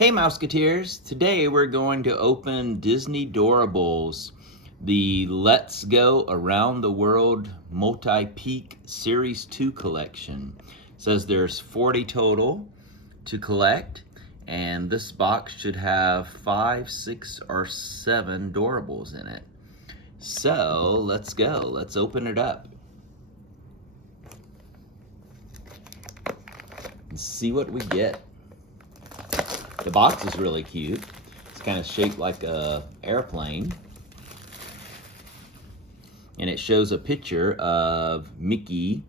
Hey Mouseketeers, today we're going to open Disney Doorables, the Let's Go Around the World Multi Peek Series 2 collection. It says there's 40 total to collect, and this box should have 5, 6, or 7 Doorables in it. So let's go, let's open it up and see what we get. The box is really cute. It's kind of shaped like a airplane. And it shows a picture of Mickey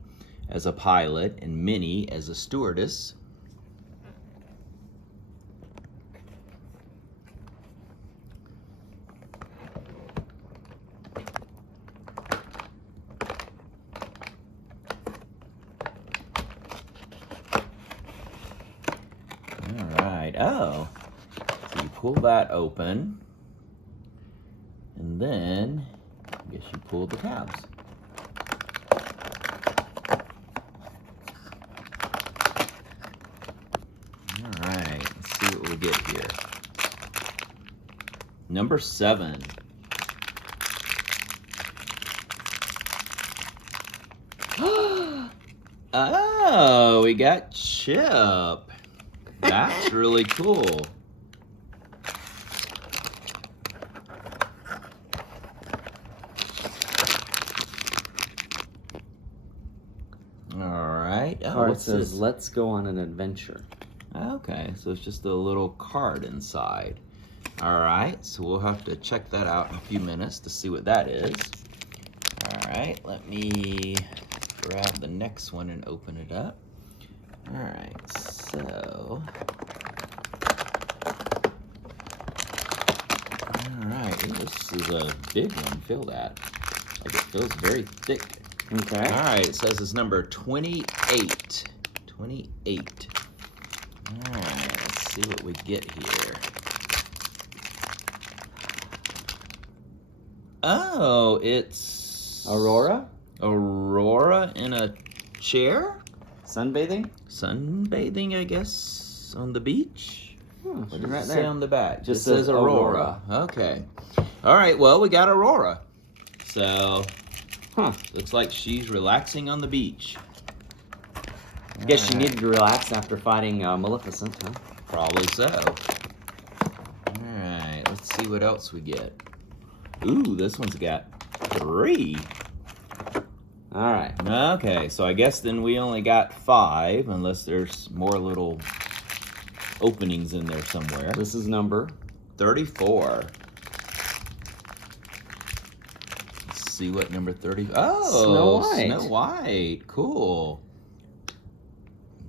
as a pilot and Minnie as a stewardess. Oh, so you pull that open, and then I guess you pull the tabs. All right, let's see what we get here. Number 7. Oh, we got Chip. That's really cool. All right. Oh, it says, "Let's go on an adventure." Okay, so it's just a little card inside. All right, so we'll have to check that out in a few minutes to see what that is. All right, let me grab the next one and open it up. All right, so, all right, ooh, this is a big one. Feel that? Like it feels very thick. Okay. All right, it says it's number 28. 28. All right, let's see what we get here. Oh, it's Aurora? Aurora in a chair? Sunbathing? Sunbathing, I guess, on the beach. Oh, What does right it there. say on the back? Just it says says Aurora. Okay. All right, well, we got Aurora. So, looks like she's relaxing on the beach. I guess she needed to relax after fighting Maleficent, huh? Probably so. All right, let's see what else we get. Ooh, this one's got 3. All right. Okay, so I guess then we only got 5, unless there's more little openings in there somewhere. This is number 34. Let's see what number 30. Oh, Snow White. Snow White. Cool.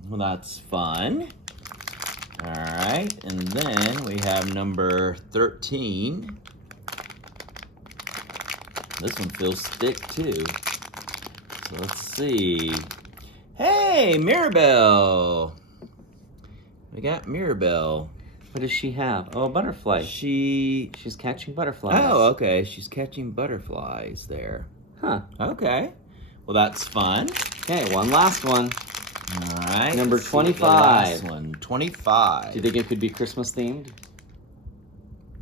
Well, that's fun. All right, and then we have number 13. This one feels thick too. So let's see. Hey, Mirabelle. We got Mirabelle. What does she have? Oh, a butterfly. She's catching butterflies. Oh, okay. She's catching butterflies there. Huh. Okay. Well, that's fun. Okay, one last one. All right. Number let's see what 25. the last one. 25. Do you think it could be Christmas themed?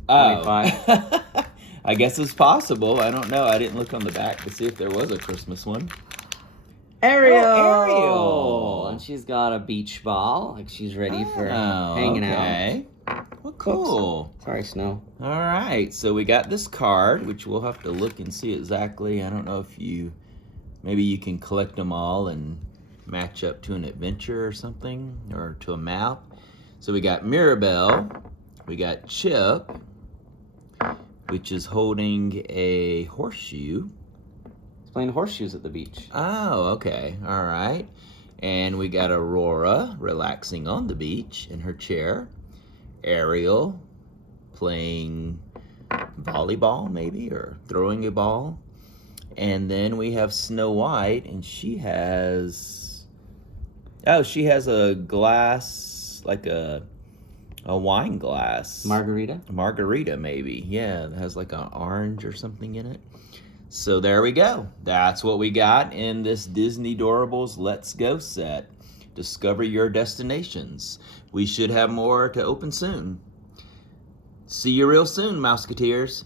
Oh. 25. I guess it's possible. I don't know. I didn't look on the back to see if there was a Christmas one. Ariel! Oh, Ariel! And she's got a beach ball, like she's ready for hanging out. Well, cool. Oops. Sorry, Snow. All right, so we got this card, which we'll have to look and see exactly. I don't know if maybe you can collect them all and match up to an adventure or something, or to a map. So we got Mirabelle, we got Chip, which is holding a horseshoe. He's playing horseshoes at the beach. Oh, okay, all right. And we got Aurora relaxing on the beach in her chair. Ariel playing volleyball maybe, or throwing a ball. And then we have Snow White, and she has a glass, like a wine glass. Margarita maybe. Yeah, it has like an orange or something in it. So there we go. That's what we got in this Disney Doorables Let's Go set. discover your destinations. We should have more to open soon. See you real soon, Mouseketeers.